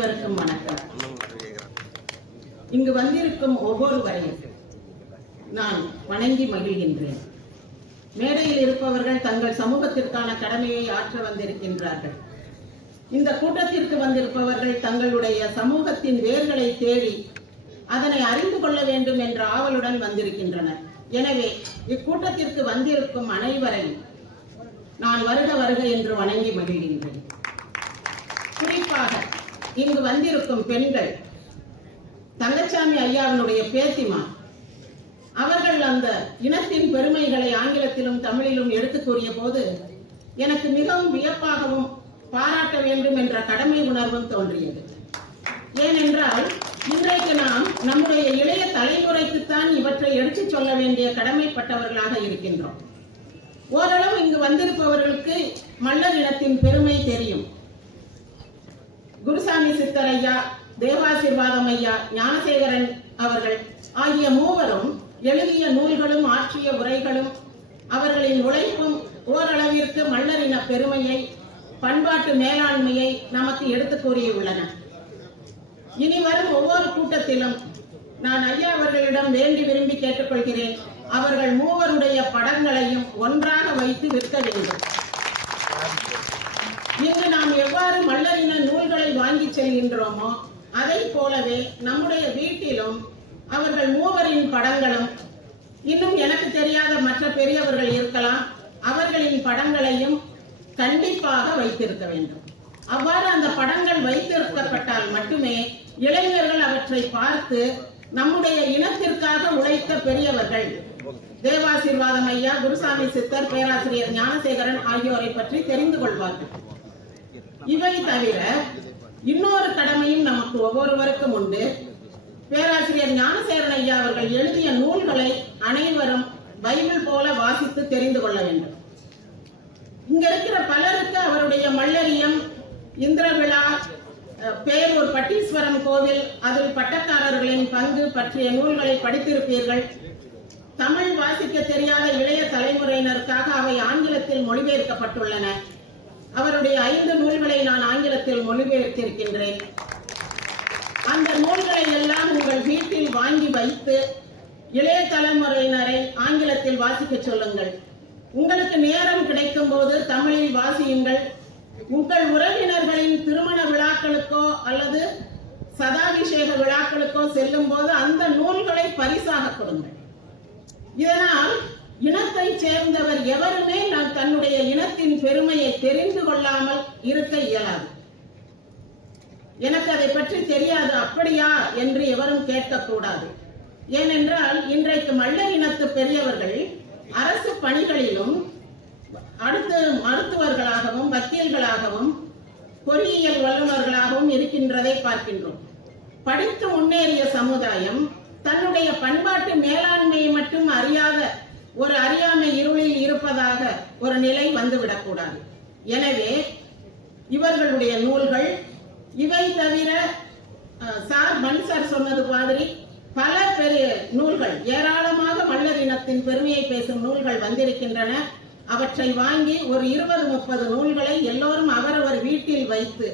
அனைவருக்கும் வணக்கம் இங்கு வந்திருக்கும் ஒவ்வொருவரையும் நான் வணங்கி மகிழ்கின்றேன் மேடையில் இருப்பவர்கள் தங்கள் சமூகத்திற்கான கடமையை ஆற்ற வந்திருக்கின்றார்கள் இந்த கூட்டத்திற்கு வந்திருப்பவர்கள் தங்களுடைய சமூகத்தின் வேர்களை தேடி அதனை அறிந்து கொள்ள வேண்டும் என்ற ஆவலுடன் வந்திருக்கின்றனர் எனவே இக்கூட்டத்திற்கு வந்திருக்கும் அனைவரையும் நான் வருட வருக என்று வணங்கி மகிழ்கின்றேன் குறிப்பாக இங்கு வந்திருக்கும் பெண்கள் தங்கச்சாமி ஐயாவினுடைய பேத்திமா அவர்கள் அந்த இனத்தின் பெருமைகளை ஆங்கிலத்திலும் தமிழிலும் எடுத்து கூறிய போது எனக்கு மிகவும் வியப்பாகவும் பாராட்ட வேண்டும் என்ற கடமை உணர்வும் தோன்றியது ஏனென்றால் இன்றைக்கு நாம் நம்முடைய இளைய தலைமுறைக்குத்தான் இவற்றை எடுத்துச் சொல்ல வேண்டிய கடமைப்பட்டவர்களாக இருக்கின்றோம் ஓரளவு இங்கு வந்திருப்பவர்களுக்கு மன்னர் இனத்தின் பெருமை தெரியும் குருசாமி சித்தரையா தேவாசிர்வாதம் ஐயா ஞானசேகரன் அவர்கள் ஆகிய மூவரும் எழுதிய நூல்களும் ஆற்றிய உரைகளும் அவர்களின் உழைப்பும் ஓரளவிற்கு மன்னரின பெருமையை பண்பாட்டு மேலாண்மையை நமக்கு எடுத்து கூறியுள்ளன இனி வரும் ஒவ்வொரு கூட்டத்திலும் நான் ஐயா அவர்களிடம் வேண்டி விரும்பி கேட்டுக்கொள்கிறேன் அவர்கள் மூவருடைய படங்களையும் ஒன்றாக வைத்து விற்க வேண்டும் இங்கு நாம் எவ்வாறு மல்லரின நூல்களை வாங்கி செல்கின்றோமோ அதை போலவே நம்முடைய வீட்டிலும் அவர்கள் மூவரின் படங்களும் இன்னும் எனக்கு தெரியாத மற்ற பெரியவர்கள் இருக்கலாம் அவர்களின் படங்களையும் கண்டிப்பாக வைத்திருக்க வேண்டும் அவ்வாறு அந்த படங்கள் வைத்திருக்கப்பட்டால் மட்டுமே இளைஞர்கள் அவற்றை பார்த்து நம்முடைய இனத்திற்காக உழைத்த பெரியவர்கள் தேவாசீர்வாதம் ஐயா குருசாமி சித்தர் பேராசிரியர் ஞானசேகரன் ஆகியோரை பற்றி தெரிந்து கொள்வார்கள் இவை தவிர இன்னொரு கடமையும் நமக்கு ஒவ்வொருவருக்கும் உண்டு பேராசிரியர் ஞானசேரன் ஐயா அவர்கள் எழுதிய நூல்களை அனைவரும் பைபிள் போல வாசித்து தெரிந்து கொள்ள வேண்டும் இங்க இருக்கிற பலருக்கு அவருடைய மல்லரியம் இந்திர விழா பேரூர் பட்டீஸ்வரம் கோவில் அதில் பட்டக்காரர்களின் பங்கு பற்றிய நூல்களை படித்திருப்பீர்கள் தமிழ் வாசிக்க தெரியாத இளைய தலைமுறையினருக்காக அவை ஆங்கிலத்தில் மொழிபெயர்க்கப்பட்டுள்ளன அவருடைய ஐந்து நூல்களை நான் ஆங்கிலத்தில் மொழிபெயர்த்திருக்கின்றேன் அந்த நூல்களை எல்லாம் உங்கள் வீட்டில் வாங்கி வைத்து இளைய தலைமுறையினரை ஆங்கிலத்தில் வாசிக்க சொல்லுங்கள் உங்களுக்கு நேரம் கிடைக்கும் போது தமிழில் வாசியுங்கள் உங்கள் உறவினர்களின் திருமண விழாக்களுக்கோ அல்லது சதாபிஷேக விழாக்களுக்கோ செல்லும் போது அந்த நூல்களை பரிசாக கொடுங்கள் இதனால் இனத்தை சேர்ந்தவர் எவருமே நான் தன்னுடைய இனத்தின் பெருமையை தெரிந்து கொள்ளாமல் இருக்க இயலாது எனக்கு அதை பற்றி தெரியாது அப்படியா என்று எவரும் கேட்கக்கூடாது ஏனென்றால் இன்றைக்கு மல்ல இனத்து பெரியவர்கள் அரசு பணிகளிலும் அடுத்து மருத்துவர்களாகவும் வக்கீல்களாகவும் பொறியியல் வல்லுநர்களாகவும் இருக்கின்றதை பார்க்கின்றோம் படித்து முன்னேறிய சமுதாயம் தன்னுடைய பண்பாட்டு மேலாண்மையை மட்டும் அறியாத ஒரு அறியாமை இருளில் இருப்பதாக ஒரு நிலை வந்துவிடக்கூடாது எனவே இவர்களுடைய நூல்கள் இவை தவிர சார் மண் சார் சொன்னது மாதிரி பல பெரிய நூல்கள் ஏராளமாக மல்லர் இனத்தின் பெருமையை பேசும் நூல்கள் வந்திருக்கின்றன அவற்றை வாங்கி ஒரு இருபது முப்பது நூல்களை எல்லோரும் அவரவர் வீட்டில் வைத்து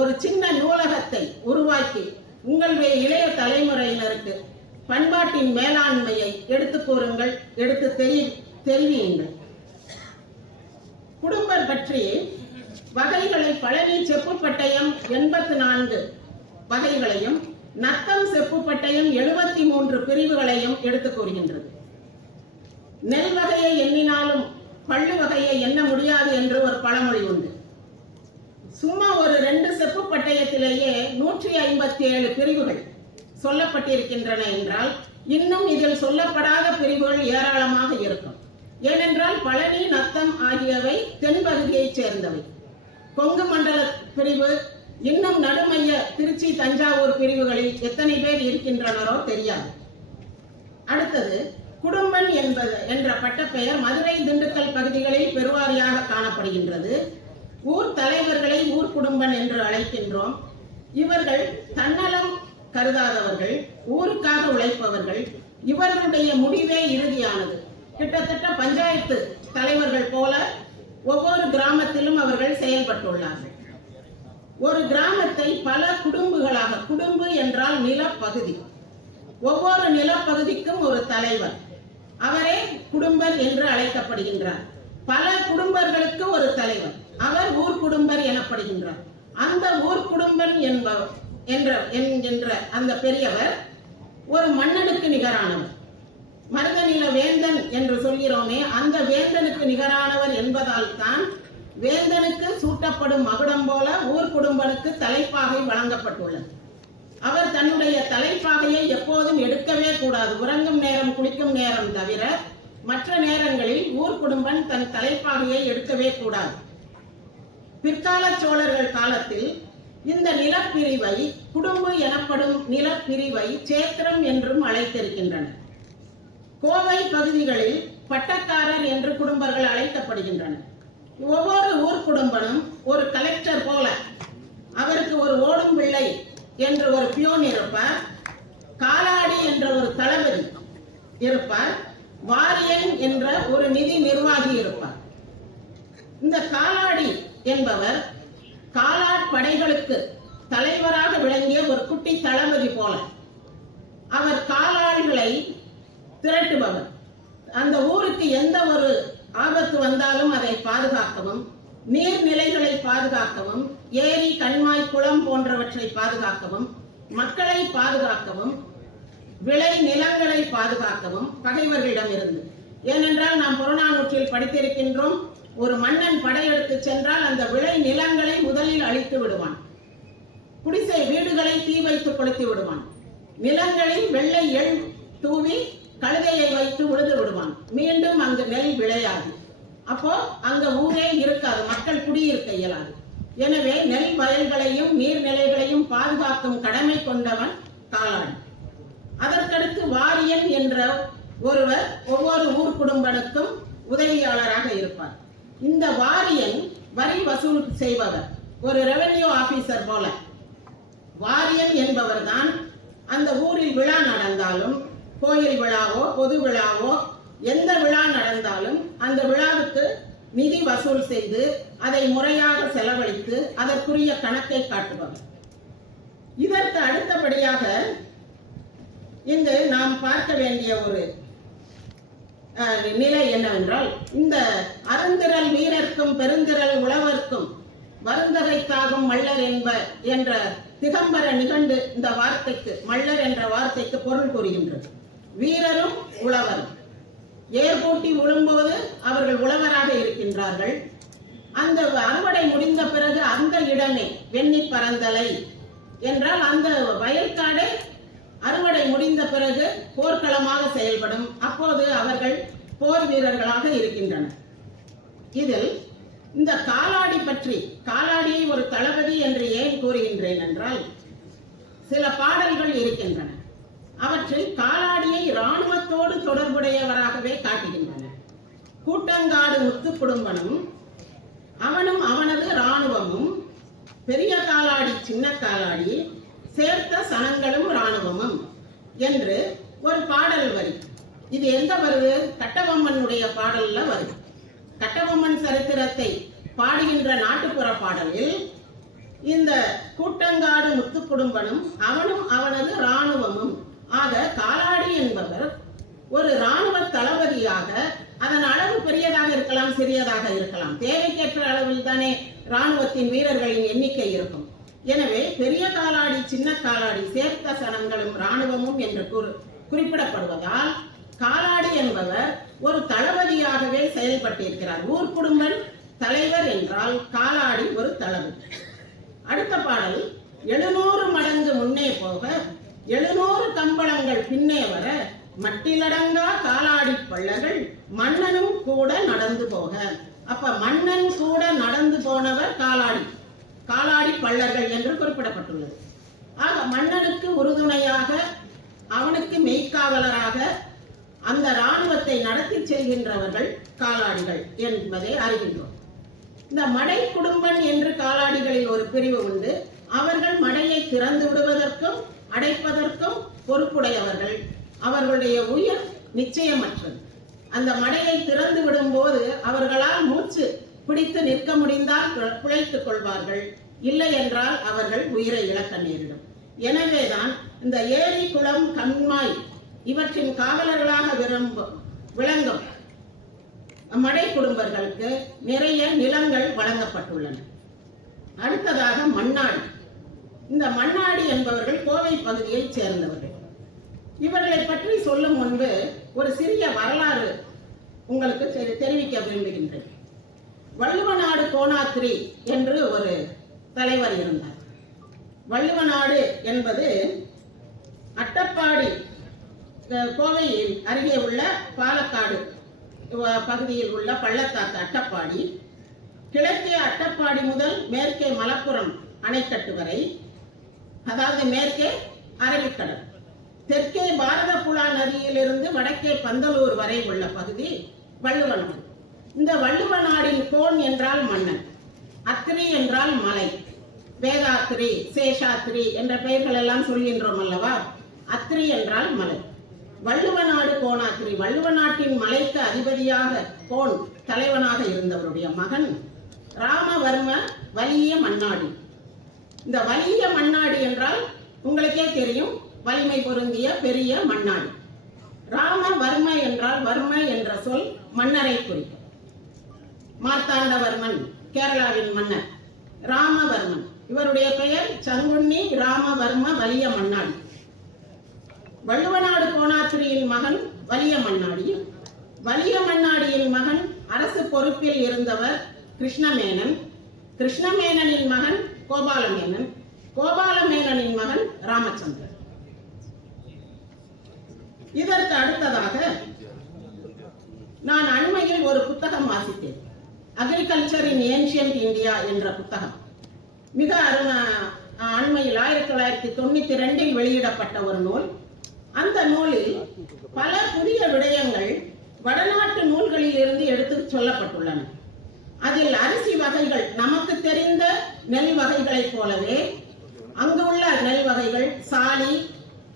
ஒரு சின்ன நூலகத்தை உருவாக்கி உங்களுடைய இளைய தலைமுறையினருக்கு பண்பாட்டின் மேலாண்மையை எடுத்து கூறுங்கள் எடுத்து தெரிய தெரிவியுங்கள் குடும்பம் பற்றி வகைகளை பழனி பட்டயம் எண்பத்தி நான்கு வகைகளையும் நத்தம் செப்பு பட்டயம் எழுபத்தி மூன்று பிரிவுகளையும் எடுத்து கூறுகின்றது நெல் வகையை எண்ணினாலும் பள்ளு வகையை எண்ண முடியாது என்று ஒரு பழமொழி உண்டு சும்மா ஒரு ரெண்டு செப்பு பட்டயத்திலேயே நூற்றி ஐம்பத்தி ஏழு பிரிவுகள் சொல்லப்பட்டிருக்கின்றன என்றால் இன்னும் இதில் சொல்லப்படாத பிரிவுகள் ஏராளமாக இருக்கும் ஏனென்றால் பழனி நத்தம் ஆகியவை தென்பகுதியைச் சேர்ந்தவை கொங்கு மண்டல பிரிவு இன்னும் நடுமைய திருச்சி தஞ்சாவூர் பிரிவுகளில் எத்தனை பேர் இருக்கின்றனரோ தெரியாது அடுத்தது குடும்பன் என்பது என்ற பட்டப்பெயர் மதுரை திண்டுக்கல் பகுதிகளில் பெருவாரியாக காணப்படுகின்றது ஊர் தலைவர்களை ஊர் குடும்பன் என்று அழைக்கின்றோம் இவர்கள் தன்னலம் கருதாதவர்கள் ஊருக்காக உழைப்பவர்கள் இவர்களுடைய முடிவே இறுதியானது கிட்டத்தட்ட பஞ்சாயத்து தலைவர்கள் போல ஒவ்வொரு கிராமத்திலும் அவர்கள் செயல்பட்டுள்ளார்கள் ஒரு கிராமத்தை பல குடும்பங்களாக குடும்பு என்றால் நிலப்பகுதி ஒவ்வொரு நிலப்பகுதிக்கும் ஒரு தலைவர் அவரே குடும்பர் என்று அழைக்கப்படுகின்றார் பல குடும்பர்களுக்கு ஒரு தலைவர் அவர் ஊர் குடும்பர் எனப்படுகின்றார் அந்த ஊர் குடும்பம் என்பவர் என்ற என்கின்ற அந்த பெரியவர் ஒரு மன்னனுக்கு நிகரானவர் மருதநில வேந்தன் என்று சொல்கிறோமே அந்த வேந்தனுக்கு நிகரானவர் என்பதால் தான் வேந்தனுக்கு சூட்டப்படும் மகுடம் போல ஊர் குடும்பனுக்கு தலைப்பாகை வழங்கப்பட்டுள்ளது அவர் தன்னுடைய தலைப்பாகையை எப்போதும் எடுக்கவே கூடாது உறங்கும் நேரம் குளிக்கும் நேரம் தவிர மற்ற நேரங்களில் ஊர் குடும்பன் தன் தலைப்பாகையை எடுக்கவே கூடாது பிற்கால சோழர்கள் காலத்தில் இந்த நிலப்பிரிவை குடும்பு எனப்படும் நிலப்பிரிவை சேத்திரம் என்றும் அழைத்திருக்கின்றனர் கோவை பகுதிகளில் பட்டக்காரர் என்று குடும்பர்கள் அழைக்கப்படுகின்றனர் ஒவ்வொரு ஊர் குடும்பமும் ஒரு கலெக்டர் போல அவருக்கு ஒரு ஓடும் பிள்ளை என்று ஒரு பியோன் இருப்பார் காலாடி என்ற ஒரு தளபதி இருப்பார் வாரியன் என்ற ஒரு நிதி நிர்வாகி இருப்பார் இந்த காலாடி என்பவர் காலாட் படைகளுக்கு தலைவராக விளங்கிய ஒரு குட்டி தளபதி போல அவர் காலாள்களை திரட்டுபவர் அந்த ஊருக்கு எந்த ஒரு ஆபத்து வந்தாலும் அதை பாதுகாக்கவும் நீர்நிலைகளை பாதுகாக்கவும் ஏரி கண்மாய் குளம் போன்றவற்றை பாதுகாக்கவும் மக்களை பாதுகாக்கவும் விளை நிலங்களை பாதுகாக்கவும் பகைவர்களிடம் இருந்து ஏனென்றால் நாம் புறநானூற்றில் படித்திருக்கின்றோம் ஒரு மன்னன் படையெடுத்து சென்றால் அந்த விளை நிலங்களை முதலில் அழித்து விடுவான் குடிசை வீடுகளை தீ வைத்து கொளுத்தி விடுவான் நிலங்களில் வெள்ளை எள் தூவி கழுதையை வைத்து உழுது விடுவான் மீண்டும் அங்கு நெல் விளையாது அப்போ அங்க ஊரே இருக்காது மக்கள் குடியிருக்க இயலாது எனவே நெல் வயல்களையும் நீர்நிலைகளையும் பாதுகாக்கும் கடமை கொண்டவன் காலான் அதற்கடுத்து வாரியன் என்ற ஒருவர் ஒவ்வொரு ஊர் குடும்பனுக்கும் உதவியாளராக இருப்பார் இந்த வாரியன் வரி வசூல் செய்பவர் ஒரு ரெவென்யூ ஆபீசர் போல வாரியன் என்பவர் தான் அந்த ஊரில் விழா நடந்தாலும் கோயில் விழாவோ பொது விழாவோ எந்த விழா நடந்தாலும் அந்த விழாவுக்கு நிதி வசூல் செய்து அதை முறையாக செலவழித்து அதற்குரிய கணக்கை காட்டுபவர் இதற்கு அடுத்தபடியாக இங்கு நாம் பார்க்க வேண்டிய ஒரு நிலை என்னவென்றால் இந்த அருந்திரல் வீரர்க்கும் பெருந்திரல் உழவர்க்கும் வருந்தகை தாகும் மல்லர் என்ப என்ற திகம்பர நிகண்டு இந்த வார்த்தைக்கு மல்லர் என்ற வார்த்தைக்கு பொருள் கூறுகின்றது வீரரும் உழவரும் ஏர்கூட்டி உழும்போது அவர்கள் உழவராக இருக்கின்றார்கள் அந்த அறுவடை முடிந்த பிறகு அந்த இடமே வெண்ணி பறந்தலை என்றால் அந்த வயல்காடை அறுவடை முடிந்த பிறகு போர்க்களமாக செயல்படும் அப்போது அவர்கள் போர் வீரர்களாக இருக்கின்றனர் இதில் இந்த காலாடி பற்றி காலாடியை ஒரு தளபதி என்று ஏன் கூறுகின்றேன் என்றால் சில பாடல்கள் இருக்கின்றன அவற்றில் காலாடியை இராணுவத்தோடு தொடர்புடையவராகவே காட்டுகின்றன கூட்டங்காடு முத்து குடும்பனும் அவனும் அவனது இராணுவமும் பெரிய காலாடி சின்ன காலாடி சேர்த்த சனங்களும் இராணுவமும் என்று ஒரு பாடல் வரி இது எந்த வருது கட்டபொம்மனுடைய பாடல்ல வருது கட்டபொம்மன் சரித்திரத்தை பாடுகின்ற நாட்டுப்புற பாடலில் இந்த கூட்டங்காடு முத்து குடும்பனும் அவனும் அவனது இராணுவமும் ஆக காலாடி என்பவர் ஒரு இராணுவ தளபதியாக அதன் அளவு பெரியதாக இருக்கலாம் சிறியதாக இருக்கலாம் தேவைக்கேற்ற அளவில் தானே இராணுவத்தின் வீரர்களின் எண்ணிக்கை இருக்கும் எனவே பெரிய காலாடி சின்ன காலாடி சேர்த்த சனங்களும் இராணுவமும் என்று குறி குறிப்பிடப்படுவதால் காலாடி என்பவர் ஒரு தளபதியாகவே செயல்பட்டிருக்கிறார் ஊர் குடும்பம் தலைவர் என்றால் காலாடி ஒரு தளபதி அடுத்த பாடல் எழுநூறு மடங்கு முன்னே போக எழுநூறு கம்பளங்கள் பின்னே வர மட்டிலடங்கா காலாடி பள்ளர்கள் மன்னனும் கூட நடந்து போக அப்ப மன்னன் கூட நடந்து போனவர் காலாடி காலாடி பள்ளர்கள் என்று குறிப்பிடப்பட்டுள்ளது ஆக மன்னனுக்கு உறுதுணையாக அவனுக்கு மெய்க்காவலராக அந்த இராணுவத்தை நடத்தி செல்கின்றவர்கள் காலாடிகள் என்பதை அறிகின்றோம் இந்த மடை குடும்பன் என்று காலாடிகளில் ஒரு பிரிவு உண்டு அவர்கள் மடையை திறந்து விடுவதற்கும் அடைப்பதற்கும் பொறுப்புடையவர்கள் அவர்களுடைய உயிர் நிச்சயமற்றது அந்த மடையை திறந்து விடும்போது அவர்களால் மூச்சு பிடித்து நிற்க முடிந்தால் பிழைத்துக் கொள்வார்கள் இல்லை என்றால் அவர்கள் உயிரை இழக்க நேரிடும் எனவேதான் இந்த ஏரி குளம் கண்மாய் இவற்றின் காவலர்களாக விரும்பும் விளங்கும் மடை குடும்பர்களுக்கு நிறைய நிலங்கள் வழங்கப்பட்டுள்ளன அடுத்ததாக மண்ணாடி இந்த மண்ணாடி என்பவர்கள் கோவை பகுதியைச் சேர்ந்தவர்கள் இவர்களை பற்றி சொல்லும் முன்பு ஒரு சிறிய வரலாறு உங்களுக்கு தெரிவிக்க விரும்புகின்றேன் வள்ளுவநாடு கோணாத்ரி என்று ஒரு தலைவர் இருந்தார் வள்ளுவநாடு என்பது அட்டப்பாடி கோவையில் அருகே உள்ள பாலக்காடு பகுதியில் உள்ள பள்ளத்தாக்கு அட்டப்பாடி கிழக்கே அட்டப்பாடி முதல் மேற்கே மலப்புரம் அணைக்கட்டு வரை அதாவது மேற்கே அரபிக்கடல் தெற்கே பாரத புலா நதியிலிருந்து வடக்கே பந்தலூர் வரை உள்ள பகுதி வள்ளுவநாடு இந்த வள்ளுவ நாடில் கோன் என்றால் மன்னன் அத்திரி என்றால் மலை வேதாத்திரி சேஷாத்திரி என்ற பெயர்கள் எல்லாம் சொல்கின்றோம் அல்லவா அத்திரி என்றால் மலை வள்ளுவ நாடு கோணாத்திரி வள்ளுவ நாட்டின் மலைக்கு அதிபதியாக கோன் தலைவனாக இருந்தவருடைய மகன் ராமவர்ம வலிய மன்னாடி இந்த வலிய மண்ணாடி என்றால் உங்களுக்கே தெரியும் வலிமை பொருந்திய பெரிய மண்ணாடி ராமவர்ம என்றால் வர்ம என்ற சொல் மன்னரை குறிக்கும் மார்த்தாண்டவர்மன் கேரளாவின் மன்னர் ராமவர்மன் இவருடைய பெயர் சங்குண்ணி ராமவர்ம வலிய மன்னாடி வள்ளுவநாடு கோணாத்திரியின் மகன் வலிய மன்னாடி வலிய மன்னாடியின் மகன் அரசு பொறுப்பில் இருந்தவர் கிருஷ்ணமேனன் கிருஷ்ணமேனனின் மகன் கோபாலமேனன் கோபாலமேனனின் மகன் ராமச்சந்திரன் இதற்கு அடுத்ததாக நான் அண்மையில் ஒரு புத்தகம் வாசித்தேன் அக்ரிகல்ச்சர் இன் ஏன்ஷியன்ட் இந்தியா என்ற புத்தகம் மிக அரும அண்மையில் ஆயிரத்தி தொள்ளாயிரத்தி தொண்ணூத்தி ரெண்டில் வெளியிடப்பட்ட ஒரு நூல் அந்த நூலில் பல புதிய விடயங்கள் வடநாட்டு நூல்களில் இருந்து எடுத்து சொல்லப்பட்டுள்ளன அதில் அரிசி வகைகள் நமக்கு தெரிந்த நெல் வகைகளைப் போலவே அங்கு உள்ள நெல் வகைகள் சாலி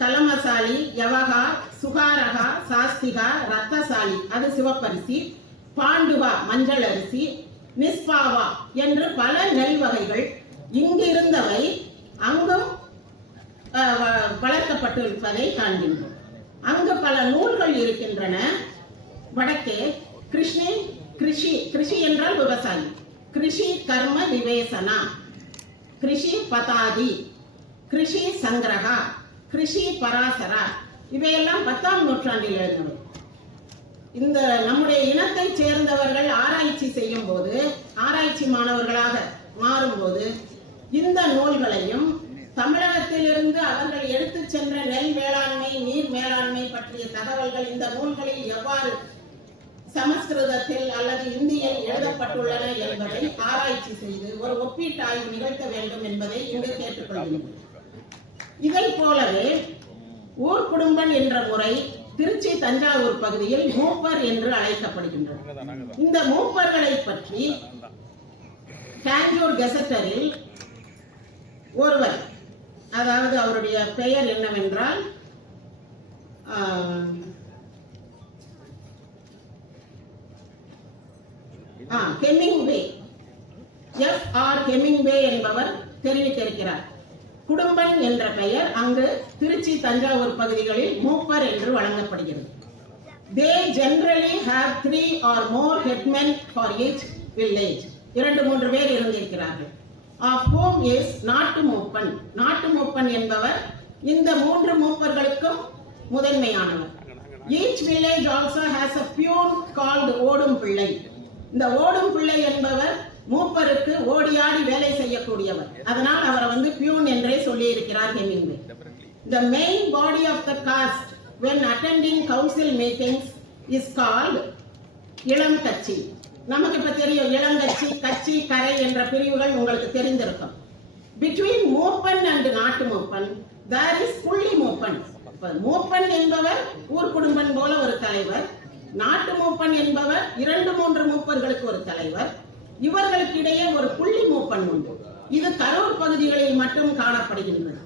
தலமசாலி யவகா சுகாரகா சாஸ்திகா ரத்தசாலி அது சிவப்பரிசி பாண்டுவா மஞ்சள் அரிசி நிஸ்பாவா என்று பல நெல் வகைகள் இங்கு இருந்தவை அங்கும் வளர்க்கப்பட்டிருப்பதை காண்கின்றோம் அங்கு பல நூல்கள் இருக்கின்றன வடக்கே கிருஷ்ணி கிருஷி கிருஷி என்றால் விவசாயி கிருஷி கர்ம நிவேசனா கிருஷி பதாதி கிருஷி சங்கிரகா கிருஷி பராசரா இவையெல்லாம் பத்தாம் நூற்றாண்டில் எழுந்தவை இந்த நம்முடைய இனத்தை சேர்ந்தவர்கள் ஆராய்ச்சி செய்யும் போது ஆராய்ச்சி மாணவர்களாக மாறும்போது இந்த நூல்களையும் தமிழகத்திலிருந்து அவர்கள் எடுத்து சென்ற நெல் மேலாண்மை நீர் மேலாண்மை பற்றிய தகவல்கள் இந்த நூல்களில் எவ்வாறு சமஸ்கிருதத்தில் அல்லது இந்தியில் எழுதப்பட்டுள்ளன என்பதை ஆராய்ச்சி செய்து ஒரு ஒப்பீட்டாய் நிகழ்த்த வேண்டும் என்பதை இங்கு கேட்டுக்கொள்கிறோம் இதை போலவே ஊர் குடும்பம் என்ற முறை திருச்சி தஞ்சாவூர் பகுதியில் மூப்பர் என்று அழைக்கப்படுகின்றது இந்த மூப்பர்களை பற்றி காஞ்சூர் கெசட்டரில் ஒருவர் அதாவது அவருடைய பெயர் என்னவென்றால் ஹெமிங்வே எஃப் ஆர் ஹெமிங்வே என்பவர் தெரிவித்திருக்கிறார் குடும்பம் என்ற பெயர் அங்கு திருச்சி தஞ்சாவூர் பகுதிகளில் மூப்பர் என்று வழங்கப்படுகிறது they generally have three or more headmen for each village இரண்டு மூன்று பேர் இருந்திருக்கிறார்கள் ஆஃப் ஹோம் இஸ் நாட்டு மூப்பன் நாட்டு மூப்பன் என்பவர் இந்த மூன்று மூப்பர்களுக்கும் முதன்மையானவர் each village also has a peon called ஓடும் பிள்ளை இந்த ஓடும் பிள்ளை என்பவர் மூப்பருக்கு ஓடியாடி வேலை செய்யக்கூடியவர் அதனால் அவரை வந்து பியூன் என்றே சொல்லியிருக்கிறார் Hemingway the main body of the caste when attending council meetings is called இளம் கட்சி நமக்கு இப்போ தெரியும் இளம் கட்சி கட்சி கரை என்ற பிரிவுகள் உங்களுக்கு தெரிந்திருக்கும் பிட்வீன் மூப்பன் அண்ட் நாட்டு மூப்பன் தேர் இஸ் புள்ளி மூப்பன் மூப்பன் என்பவர் ஊர் குடும்பம் போல ஒரு தலைவர் நாட்டு மூப்பன் என்பவர் இரண்டு மூன்று மூப்பர்களுக்கு ஒரு தலைவர் இவர்களுக்கு இடையே ஒரு புள்ளி மூப்பன் உண்டு இது கரூர் பகுதிகளில் மட்டும் காணப்படுகின்றன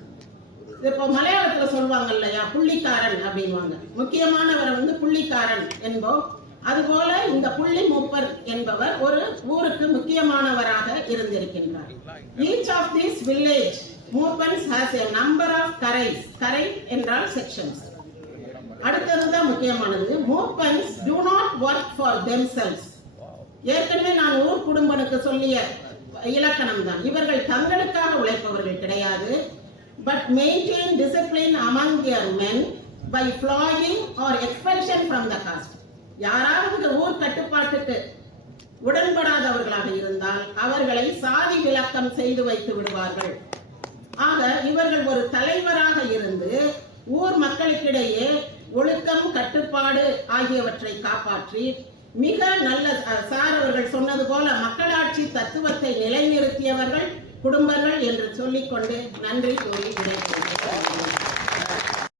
இப்போ மலையாளத்தில் சொல்லுவாங்க இல்லையா புள்ளிக்காரன் அப்படின்வாங்க முக்கியமானவரை வந்து புள்ளிக்காரன் அது அதுபோல இந்த புள்ளி மூப்பர் என்பவர் ஒரு ஊருக்கு முக்கியமானவராக இருந்திருக்கின்றார் each of this village மூப்பன்ஸ் has a number of கரைஸ் கரை என்றால் செக்ஷன்ஸ் அடுத்தது தான் முக்கியமானது மூப்பன்ஸ் do not work for themselves ஏற்கனவே நான் ஊர் குடும்பனுக்கு சொல்லிய இலக்கணம் தான் இவர்கள் தங்களுக்காக உழைப்பவர்கள் கிடையாது but maintain discipline among their men by flying or expulsion from the caste யாராவது ஊர் கட்டுப்பாட்டுக்கு உடன்படாதவர்களாக இருந்தால் அவர்களை சாதி விளக்கம் செய்து வைத்து விடுவார்கள் ஆக இவர்கள் ஒரு தலைவராக இருந்து ஊர் மக்களுக்கிடையே ஒழுக்கம் கட்டுப்பாடு ஆகியவற்றை காப்பாற்றி மிக நல்ல சார் அவர்கள் சொன்னது போல மக்களாட்சி தத்துவத்தை நிலைநிறுத்தியவர்கள் குடும்பங்கள் என்று சொல்லிக்கொண்டு நன்றி கூறி விடைபெறுகிறேன்